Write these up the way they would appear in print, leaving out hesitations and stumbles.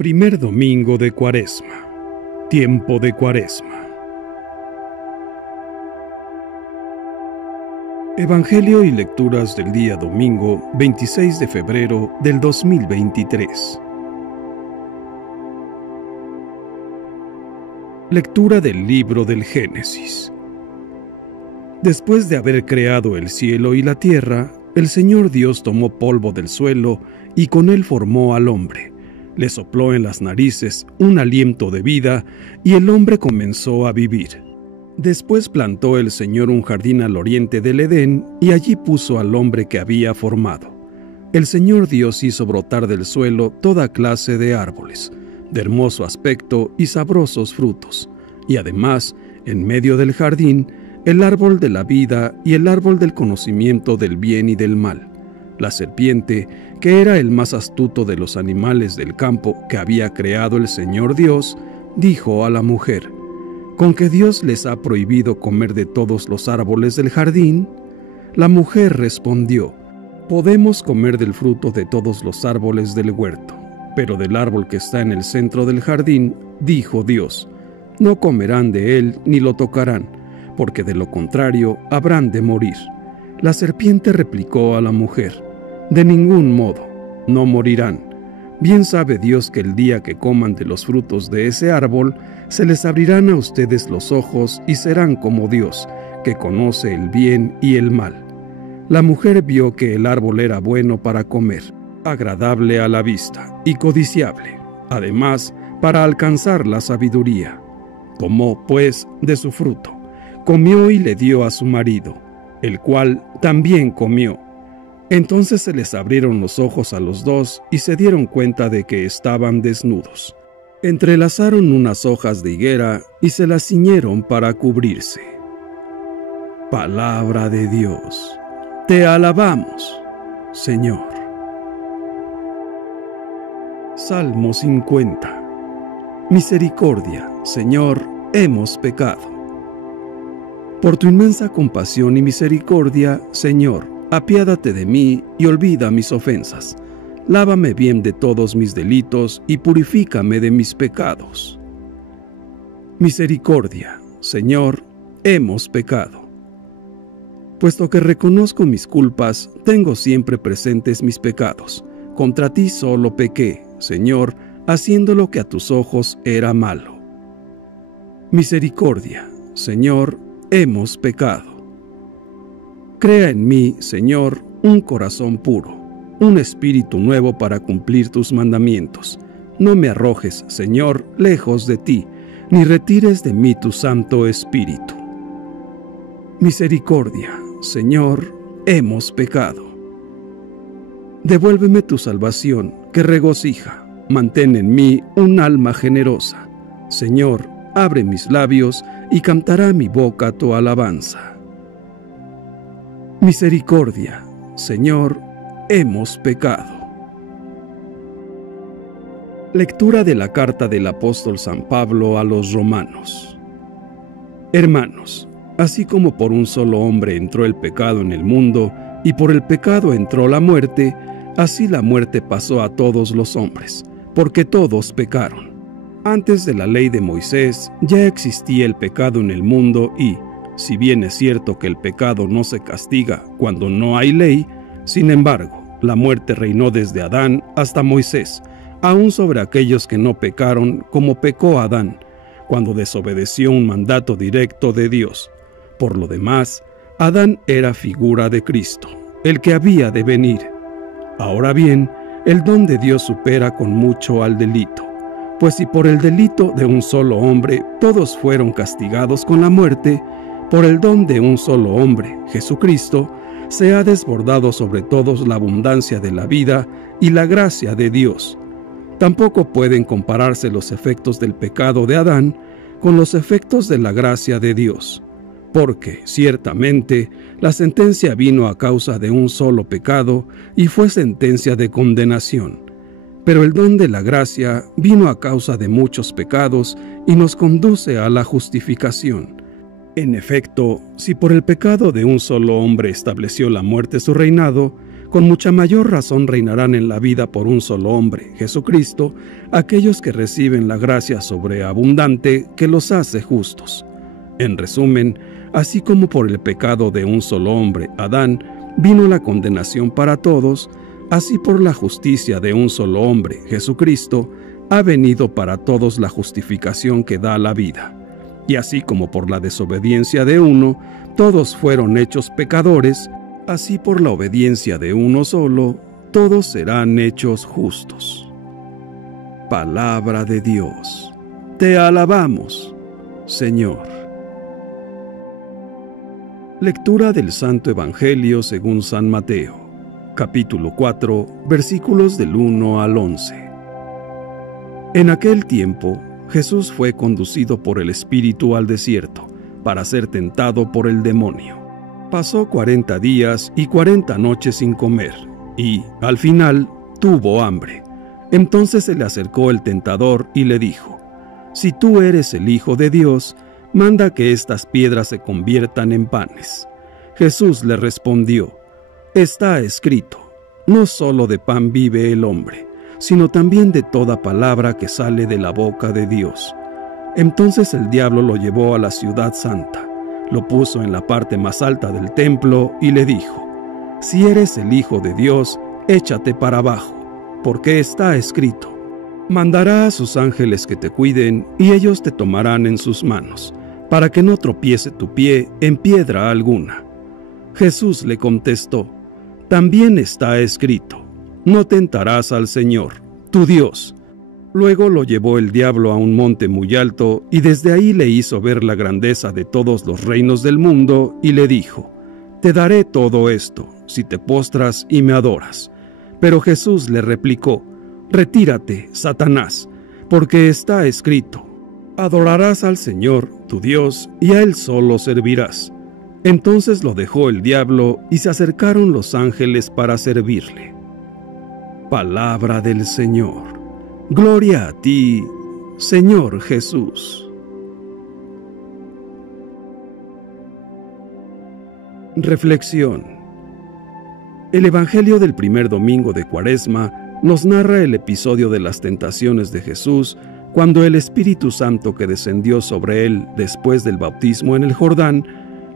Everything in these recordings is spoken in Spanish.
Primer domingo de Cuaresma. Tiempo de Cuaresma. Evangelio y lecturas del día domingo 26 de febrero del 2023. Lectura del libro del Génesis. Después de haber creado el cielo y la tierra, el Señor Dios tomó polvo del suelo y con él formó al hombre. Le sopló en las narices un aliento de vida y el hombre comenzó a vivir. Después plantó el Señor un jardín al oriente del Edén y allí puso al hombre que había formado. El Señor Dios hizo brotar del suelo toda clase de árboles, de hermoso aspecto y sabrosos frutos, y además, en medio del jardín, el árbol de la vida y el árbol del conocimiento del bien y del mal. La serpiente, que era el más astuto de los animales del campo que había creado el Señor Dios, dijo a la mujer: ¿con que Dios les ha prohibido comer de todos los árboles del jardín? La mujer respondió: podemos comer del fruto de todos los árboles del huerto, pero del árbol que está en el centro del jardín, dijo Dios: no comerán de él ni lo tocarán, porque de lo contrario habrán de morir. La serpiente replicó a la mujer: de ningún modo, no morirán. Bien sabe Dios que el día que coman de los frutos de ese árbol, se les abrirán a ustedes los ojos y serán como Dios, que conoce el bien y el mal. La mujer vio que el árbol era bueno para comer, agradable a la vista y codiciable, además para alcanzar la sabiduría. Tomó, pues, de su fruto, comió y le dio a su marido, el cual también comió. Entonces se les abrieron los ojos a los dos y se dieron cuenta de que estaban desnudos. Entrelazaron unas hojas de higuera y se las ciñeron para cubrirse. Palabra de Dios. Te alabamos, Señor. Salmo 50. Misericordia, Señor, hemos pecado. Por tu inmensa compasión y misericordia, Señor, apiádate de mí y olvida mis ofensas. Lávame bien de todos mis delitos y purifícame de mis pecados. Misericordia, Señor, hemos pecado. Puesto que reconozco mis culpas, tengo siempre presentes mis pecados. Contra ti solo pequé, Señor, haciendo lo que a tus ojos era malo. Misericordia, Señor, hemos pecado. Crea en mí, Señor, un corazón puro, un espíritu nuevo para cumplir tus mandamientos. No me arrojes, Señor, lejos de ti, ni retires de mí tu Santo Espíritu. Misericordia, Señor, hemos pecado. Devuélveme tu salvación, que regocija. Mantén en mí un alma generosa. Señor, abre mis labios y cantará mi boca tu alabanza. Misericordia, Señor, hemos pecado. Lectura de la carta del apóstol San Pablo a los Romanos. Hermanos, así como por un solo hombre entró el pecado en el mundo, y por el pecado entró la muerte, así la muerte pasó a todos los hombres, porque todos pecaron. Antes de la ley de Moisés ya existía el pecado en el mundo y, si bien es cierto que el pecado no se castiga cuando no hay ley, sin embargo, la muerte reinó desde Adán hasta Moisés, aún sobre aquellos que no pecaron como pecó Adán, cuando desobedeció un mandato directo de Dios. Por lo demás, Adán era figura de Cristo, el que había de venir. Ahora bien, el don de Dios supera con mucho al delito, pues si por el delito de un solo hombre todos fueron castigados con la muerte, por el don de un solo hombre, Jesucristo, se ha desbordado sobre todos la abundancia de la vida y la gracia de Dios. Tampoco pueden compararse los efectos del pecado de Adán con los efectos de la gracia de Dios, porque, ciertamente, la sentencia vino a causa de un solo pecado y fue sentencia de condenación. Pero el don de la gracia vino a causa de muchos pecados y nos conduce a la justificación. En efecto, si por el pecado de un solo hombre estableció la muerte su reinado, con mucha mayor razón reinarán en la vida por un solo hombre, Jesucristo, aquellos que reciben la gracia sobreabundante que los hace justos. En resumen, así como por el pecado de un solo hombre, Adán, vino la condenación para todos, así por la justicia de un solo hombre, Jesucristo, ha venido para todos la justificación que da la vida. Y así como por la desobediencia de uno, todos fueron hechos pecadores, así por la obediencia de uno solo, todos serán hechos justos. Palabra de Dios. Te alabamos, Señor. Lectura del Santo Evangelio según San Mateo, capítulo 4, versículos del 1 al 11. En aquel tiempo, Jesús fue conducido por el Espíritu al desierto, para ser tentado por el demonio. Pasó 40 días y 40 noches sin comer, y, al final, tuvo hambre. Entonces se le acercó el tentador y le dijo: «Si tú eres el Hijo de Dios, manda que estas piedras se conviertan en panes». Jesús le respondió: «Está escrito, no solo de pan vive el hombre, sino también de toda palabra que sale de la boca de Dios». Entonces el diablo lo llevó a la ciudad santa, lo puso en la parte más alta del templo y le dijo: «Si eres el Hijo de Dios, échate para abajo, porque está escrito: mandará a sus ángeles que te cuiden y ellos te tomarán en sus manos, para que no tropiece tu pie en piedra alguna». Jesús le contestó: «También está escrito: no tentarás al Señor, tu Dios». Luego lo llevó el diablo a un monte muy alto y desde ahí le hizo ver la grandeza de todos los reinos del mundo y le dijo: «Te daré todo esto, si te postras y me adoras». Pero Jesús le replicó: «Retírate, Satanás, porque está escrito: adorarás al Señor, tu Dios, y a Él solo servirás». Entonces lo dejó el diablo y se acercaron los ángeles para servirle. Palabra del Señor. Gloria a ti, Señor Jesús. Reflexión. El Evangelio del primer domingo de Cuaresma nos narra el episodio de las tentaciones de Jesús cuando el Espíritu Santo que descendió sobre él después del bautismo en el Jordán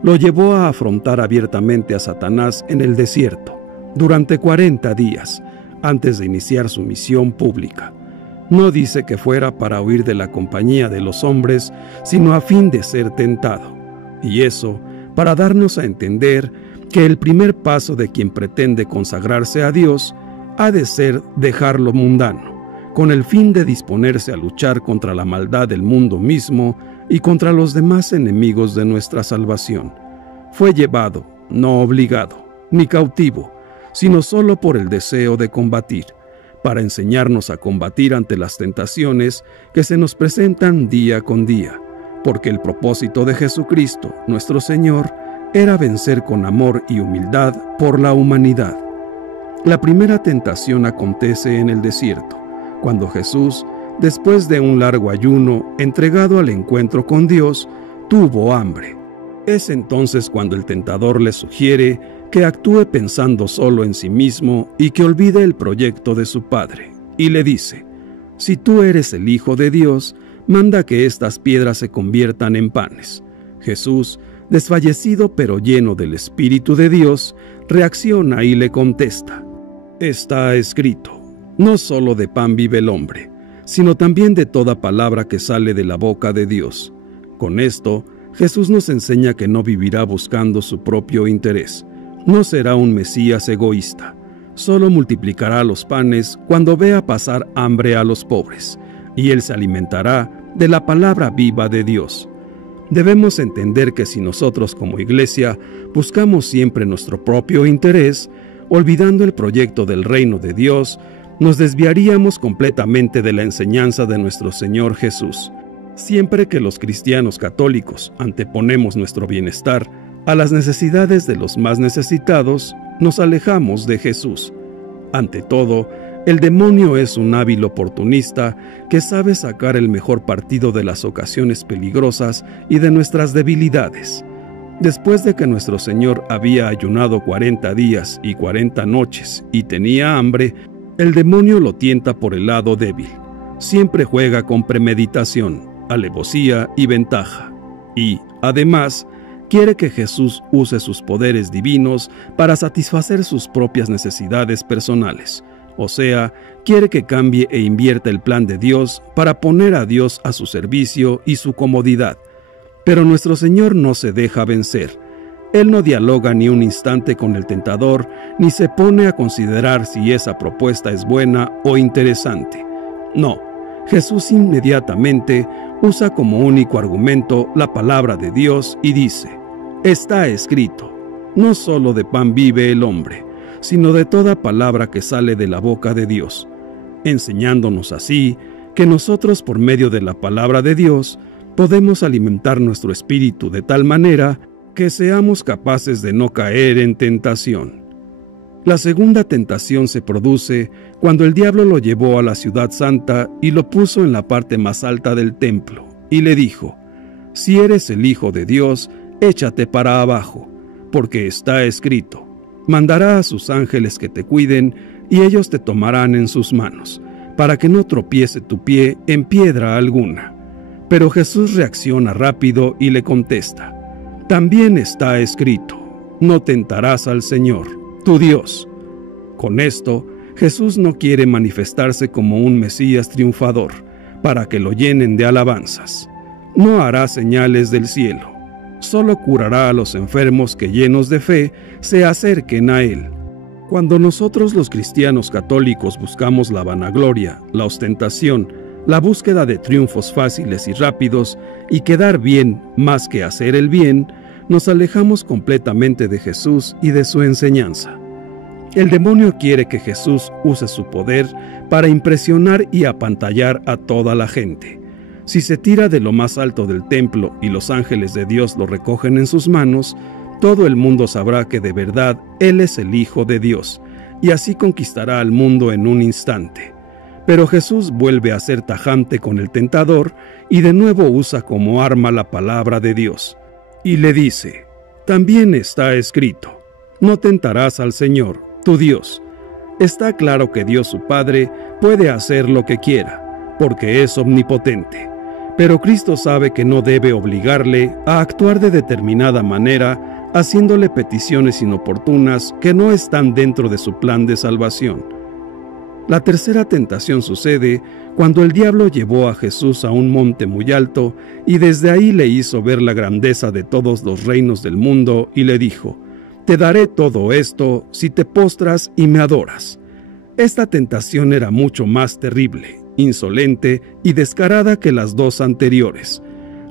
lo llevó a afrontar abiertamente a Satanás en el desierto durante 40 días antes de iniciar su misión pública. No dice que fuera para huir de la compañía de los hombres, sino a fin de ser tentado. Y eso para darnos a entender que el primer paso de quien pretende consagrarse a Dios ha de ser dejar lo mundano, con el fin de disponerse a luchar contra la maldad del mundo mismo y contra los demás enemigos de nuestra salvación. Fue llevado, no obligado, ni cautivo, sino solo por el deseo de combatir, para enseñarnos a combatir ante las tentaciones que se nos presentan día con día, porque el propósito de Jesucristo, nuestro Señor, era vencer con amor y humildad por la humanidad. La primera tentación acontece en el desierto, cuando Jesús, después de un largo ayuno, entregado al encuentro con Dios, tuvo hambre. Es entonces cuando el tentador le sugiere que actúe pensando solo en sí mismo y que olvide el proyecto de su Padre, y le dice: «Si tú eres el Hijo de Dios, manda que estas piedras se conviertan en panes». Jesús, desfallecido pero lleno del Espíritu de Dios, reacciona y le contesta: «Está escrito, no solo de pan vive el hombre, sino también de toda palabra que sale de la boca de Dios». Con esto, Jesús nos enseña que no vivirá buscando su propio interés. No será un Mesías egoísta. Solo multiplicará los panes cuando vea pasar hambre a los pobres, y Él se alimentará de la palabra viva de Dios. Debemos entender que si nosotros como Iglesia buscamos siempre nuestro propio interés, olvidando el proyecto del reino de Dios, nos desviaríamos completamente de la enseñanza de nuestro Señor Jesús. Siempre que los cristianos católicos anteponemos nuestro bienestar a las necesidades de los más necesitados, nos alejamos de Jesús. Ante todo, el demonio es un hábil oportunista que sabe sacar el mejor partido de las ocasiones peligrosas y de nuestras debilidades. Después de que nuestro Señor había ayunado 40 días y 40 noches y tenía hambre, el demonio lo tienta por el lado débil. Siempre juega con premeditación, alevosía y ventaja. Y, además, quiere que Jesús use sus poderes divinos para satisfacer sus propias necesidades personales. O sea, quiere que cambie e invierta el plan de Dios para poner a Dios a su servicio y su comodidad. Pero nuestro Señor no se deja vencer. Él no dialoga ni un instante con el tentador, ni se pone a considerar si esa propuesta es buena o interesante. No, Jesús inmediatamente usa como único argumento la palabra de Dios y dice: está escrito, no solo de pan vive el hombre, sino de toda palabra que sale de la boca de Dios, enseñándonos así que nosotros por medio de la palabra de Dios podemos alimentar nuestro espíritu de tal manera que seamos capaces de no caer en tentación. La segunda tentación se produce cuando el diablo lo llevó a la ciudad santa y lo puso en la parte más alta del templo, y le dijo: si eres el Hijo de Dios, échate para abajo, porque está escrito: mandará a sus ángeles que te cuiden, y ellos te tomarán en sus manos, para que no tropiece tu pie en piedra alguna. Pero Jesús reacciona rápido y le contesta: también está escrito, no tentarás al Señor, tu Dios. Con esto, Jesús no quiere manifestarse como un Mesías triunfador, para que lo llenen de alabanzas. No hará señales del cielo, solo curará a los enfermos que, llenos de fe, se acerquen a Él. Cuando nosotros los cristianos católicos buscamos la vanagloria, la ostentación, la búsqueda de triunfos fáciles y rápidos y quedar bien más que hacer el bien, nos alejamos completamente de Jesús y de su enseñanza. El demonio quiere que Jesús use su poder para impresionar y apantallar a toda la gente. Si se tira de lo más alto del templo y los ángeles de Dios lo recogen en sus manos, todo el mundo sabrá que de verdad Él es el Hijo de Dios, y así conquistará al mundo en un instante. Pero Jesús vuelve a ser tajante con el tentador y de nuevo usa como arma la palabra de Dios. Y le dice: también está escrito, no tentarás al Señor, tu Dios. Está claro que Dios su Padre puede hacer lo que quiera, porque es omnipotente. Pero Cristo sabe que no debe obligarle a actuar de determinada manera, haciéndole peticiones inoportunas que no están dentro de su plan de salvación. La tercera tentación sucede cuando el diablo llevó a Jesús a un monte muy alto y desde ahí le hizo ver la grandeza de todos los reinos del mundo y le dijo: te daré todo esto si te postras y me adoras. Esta tentación era mucho más terrible, insolente y descarada que las dos anteriores.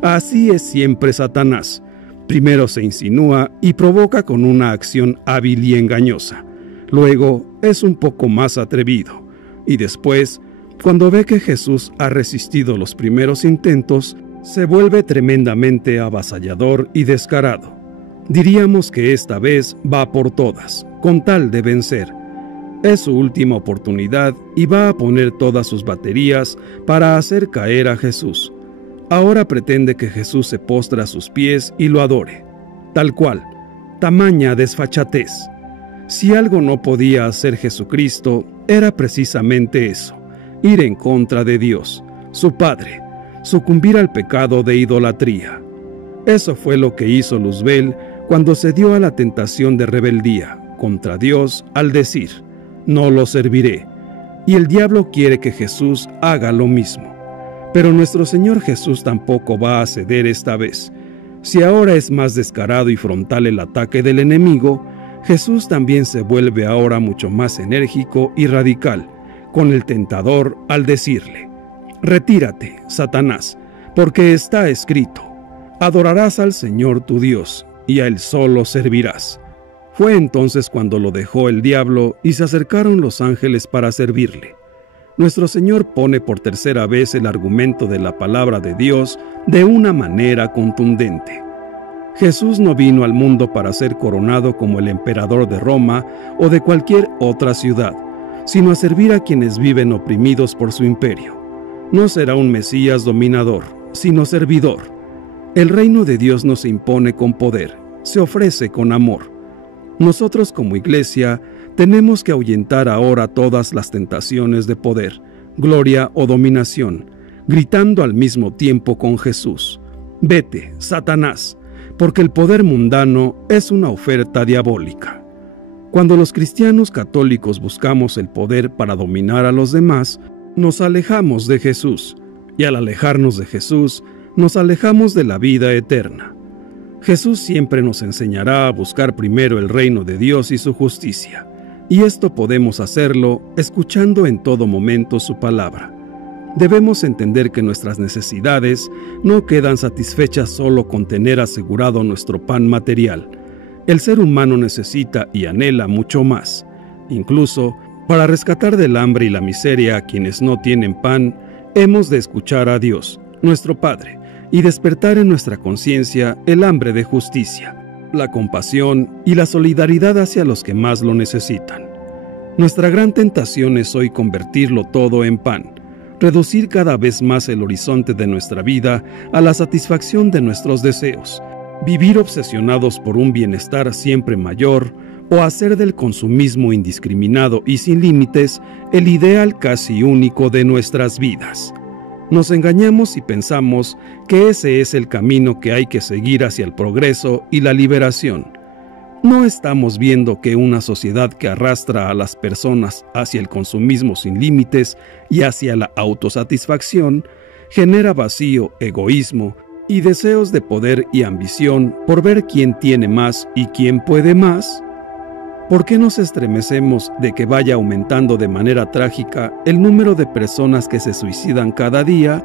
Así es siempre Satanás. Primero se insinúa y provoca con una acción hábil y engañosa. Luego es un poco más atrevido. Y después, cuando ve que Jesús ha resistido los primeros intentos, se vuelve tremendamente avasallador y descarado. Diríamos que esta vez va por todas, con tal de vencer. Es su última oportunidad y va a poner todas sus baterías para hacer caer a Jesús. Ahora pretende que Jesús se postre a sus pies y lo adore. Tal cual, tamaña desfachatez. Si algo no podía hacer Jesucristo, era precisamente eso: ir en contra de Dios, su Padre, sucumbir al pecado de idolatría. Eso fue lo que hizo Luzbel cuando se dio a la tentación de rebeldía contra Dios al decir: no lo serviré. Y el diablo quiere que Jesús haga lo mismo. Pero nuestro Señor Jesús tampoco va a ceder esta vez. Si ahora es más descarado y frontal el ataque del enemigo, Jesús también se vuelve ahora mucho más enérgico y radical con el tentador al decirle: retírate, Satanás, porque está escrito: adorarás al Señor tu Dios, y a Él solo servirás. Fue entonces cuando lo dejó el diablo y se acercaron los ángeles para servirle. Nuestro Señor pone por tercera vez el argumento de la palabra de Dios de una manera contundente. Jesús no vino al mundo para ser coronado como el emperador de Roma o de cualquier otra ciudad, sino a servir a quienes viven oprimidos por su imperio. No será un Mesías dominador, sino servidor. El reino de Dios no se impone con poder, se ofrece con amor. Nosotros como Iglesia tenemos que ahuyentar ahora todas las tentaciones de poder, gloria o dominación, gritando al mismo tiempo con Jesús: «Vete, Satanás», porque el poder mundano es una oferta diabólica. Cuando los cristianos católicos buscamos el poder para dominar a los demás, nos alejamos de Jesús, y al alejarnos de Jesús, nos alejamos de la vida eterna. Jesús siempre nos enseñará a buscar primero el reino de Dios y su justicia, y esto podemos hacerlo escuchando en todo momento su palabra. Debemos entender que nuestras necesidades no quedan satisfechas solo con tener asegurado nuestro pan material. El ser humano necesita y anhela mucho más. Incluso, para rescatar del hambre y la miseria a quienes no tienen pan, hemos de escuchar a Dios, nuestro Padre, y despertar en nuestra conciencia el hambre de justicia, la compasión y la solidaridad hacia los que más lo necesitan. Nuestra gran tentación es hoy convertirlo todo en pan, reducir cada vez más el horizonte de nuestra vida a la satisfacción de nuestros deseos, vivir obsesionados por un bienestar siempre mayor o hacer del consumismo indiscriminado y sin límites el ideal casi único de nuestras vidas. Nos engañamos y pensamos que ese es el camino que hay que seguir hacia el progreso y la liberación. ¿No estamos viendo que una sociedad que arrastra a las personas hacia el consumismo sin límites y hacia la autosatisfacción genera vacío, egoísmo y deseos de poder y ambición por ver quién tiene más y quién puede más? ¿Por qué nos estremecemos de que vaya aumentando de manera trágica el número de personas que se suicidan cada día?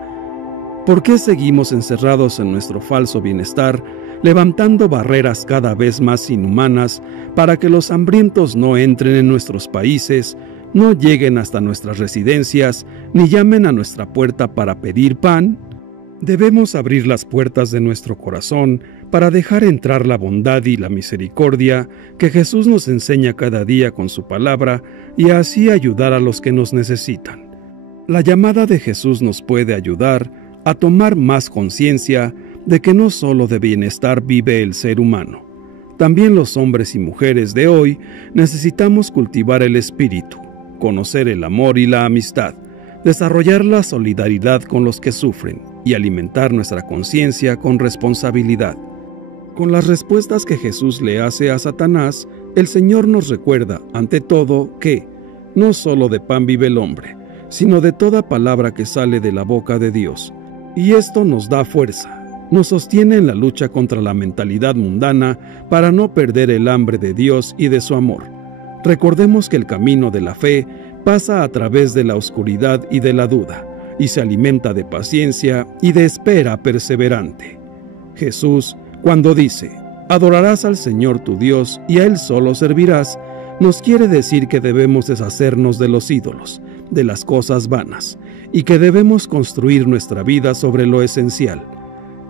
¿Por qué seguimos encerrados en nuestro falso bienestar, levantando barreras cada vez más inhumanas para que los hambrientos no entren en nuestros países, no lleguen hasta nuestras residencias, ni llamen a nuestra puerta para pedir pan? Debemos abrir las puertas de nuestro corazón para dejar entrar la bondad y la misericordia que Jesús nos enseña cada día con su palabra y así ayudar a los que nos necesitan. La llamada de Jesús nos puede ayudar a tomar más conciencia de que no solo de bienestar vive el ser humano. También los hombres y mujeres de hoy necesitamos cultivar el espíritu, conocer el amor y la amistad, desarrollar la solidaridad con los que sufren y alimentar nuestra conciencia con responsabilidad. Con las respuestas que Jesús le hace a Satanás, el Señor nos recuerda, ante todo, que no solo de pan vive el hombre, sino de toda palabra que sale de la boca de Dios. Y esto nos da fuerza, nos sostiene en la lucha contra la mentalidad mundana para no perder el hambre de Dios y de su amor. Recordemos que el camino de la fe pasa a través de la oscuridad y de la duda, y se alimenta de paciencia y de espera perseverante. Jesús, cuando dice, «Adorarás al Señor tu Dios y a Él solo servirás», nos quiere decir que debemos deshacernos de los ídolos, de las cosas vanas, y que debemos construir nuestra vida sobre lo esencial.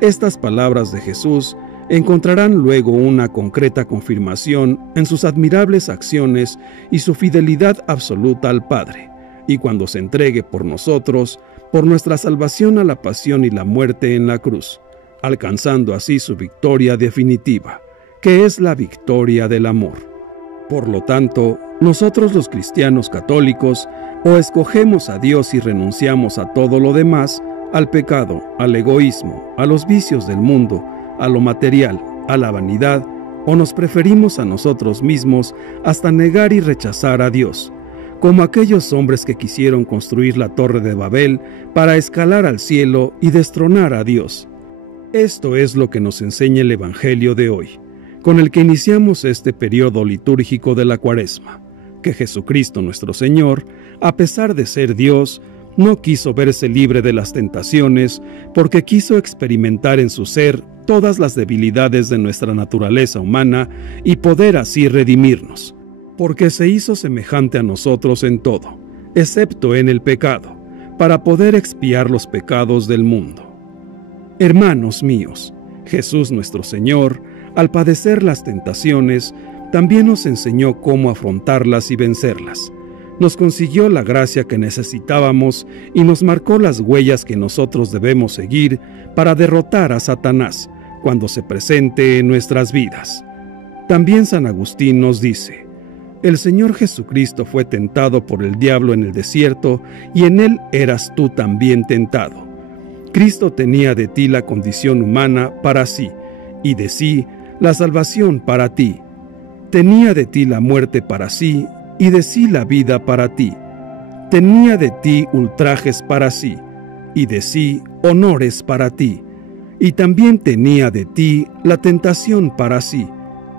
Estas palabras de Jesús encontrarán luego una concreta confirmación en sus admirables acciones y su fidelidad absoluta al Padre, y cuando se entregue por nosotros, por nuestra salvación a la pasión y la muerte en la cruz, alcanzando así su victoria definitiva, que es la victoria del amor. Por lo tanto, nosotros los cristianos católicos o escogemos a Dios y renunciamos a todo lo demás, al pecado, al egoísmo, a los vicios del mundo, a lo material, a la vanidad, o nos preferimos a nosotros mismos hasta negar y rechazar a Dios, como aquellos hombres que quisieron construir la Torre de Babel para escalar al cielo y destronar a Dios. Esto es lo que nos enseña el Evangelio de hoy, con el que iniciamos este periodo litúrgico de la Cuaresma, que Jesucristo nuestro Señor, a pesar de ser Dios, no quiso verse libre de las tentaciones porque quiso experimentar en su ser todas las debilidades de nuestra naturaleza humana y poder así redimirnos, porque se hizo semejante a nosotros en todo, excepto en el pecado, para poder expiar los pecados del mundo. Hermanos míos, Jesús nuestro Señor, al padecer las tentaciones, también nos enseñó cómo afrontarlas y vencerlas. Nos consiguió la gracia que necesitábamos y nos marcó las huellas que nosotros debemos seguir para derrotar a Satanás, cuando se presente en nuestras vidas. También San Agustín nos dice: el Señor Jesucristo fue tentado por el diablo en el desierto, y en él eras tú también tentado. Cristo tenía de ti la condición humana para sí, y de sí la salvación para ti. Tenía de ti la muerte para sí, y de sí la vida para ti. Tenía de ti ultrajes para sí, y de sí honores para ti. Y también tenía de ti la tentación para sí,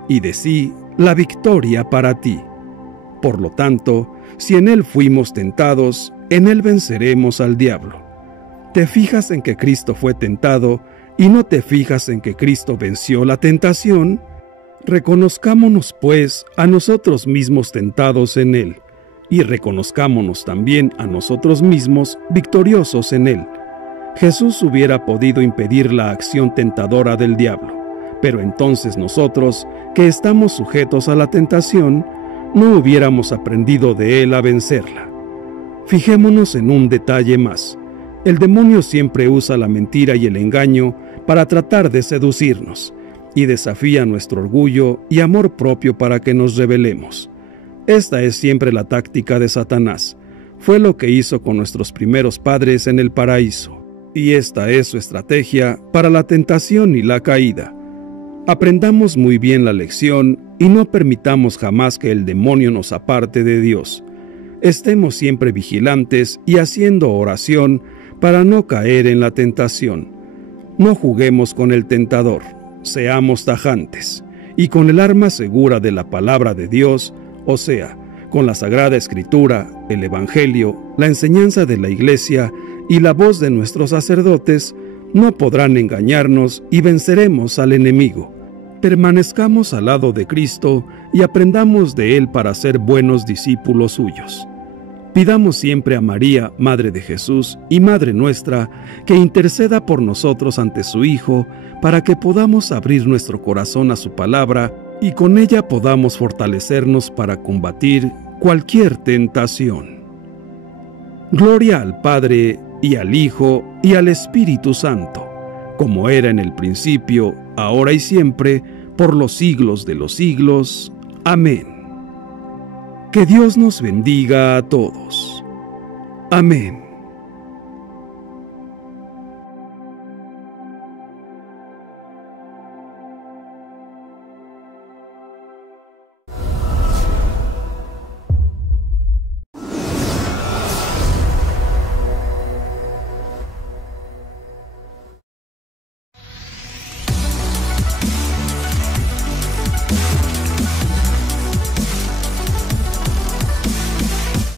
y de sí la victoria para ti. Por lo tanto, si en él fuimos tentados, en él venceremos al diablo. Te fijas en que Cristo fue tentado y no te fijas en que Cristo venció la tentación. Reconozcámonos, pues, a nosotros mismos tentados en él, y reconozcámonos también a nosotros mismos victoriosos en él. Jesús hubiera podido impedir la acción tentadora del diablo, pero entonces nosotros, que estamos sujetos a la tentación, no hubiéramos aprendido de él a vencerla. Fijémonos en un detalle más. El demonio siempre usa la mentira y el engaño para tratar de seducirnos, y desafía nuestro orgullo y amor propio para que nos rebelemos. Esta es siempre la táctica de Satanás. Fue lo que hizo con nuestros primeros padres en el paraíso, y esta es su estrategia para la tentación y la caída. Aprendamos muy bien la lección y no permitamos jamás que el demonio nos aparte de Dios. Estemos siempre vigilantes y haciendo oración para no caer en la tentación. No juguemos con el tentador, seamos tajantes, y con el arma segura de la palabra de Dios, o sea, con la Sagrada Escritura, el Evangelio, la enseñanza de la Iglesia y la voz de nuestros sacerdotes, no podrán engañarnos y venceremos al enemigo. Permanezcamos al lado de Cristo y aprendamos de Él para ser buenos discípulos suyos. Pidamos siempre a María, Madre de Jesús y Madre nuestra, que interceda por nosotros ante su Hijo, para que podamos abrir nuestro corazón a su palabra y con ella podamos fortalecernos para combatir cualquier tentación. Gloria al Padre, y al Hijo, y al Espíritu Santo, como era en el principio, ahora y siempre, por los siglos de los siglos. Amén. Que Dios nos bendiga a todos. Amén.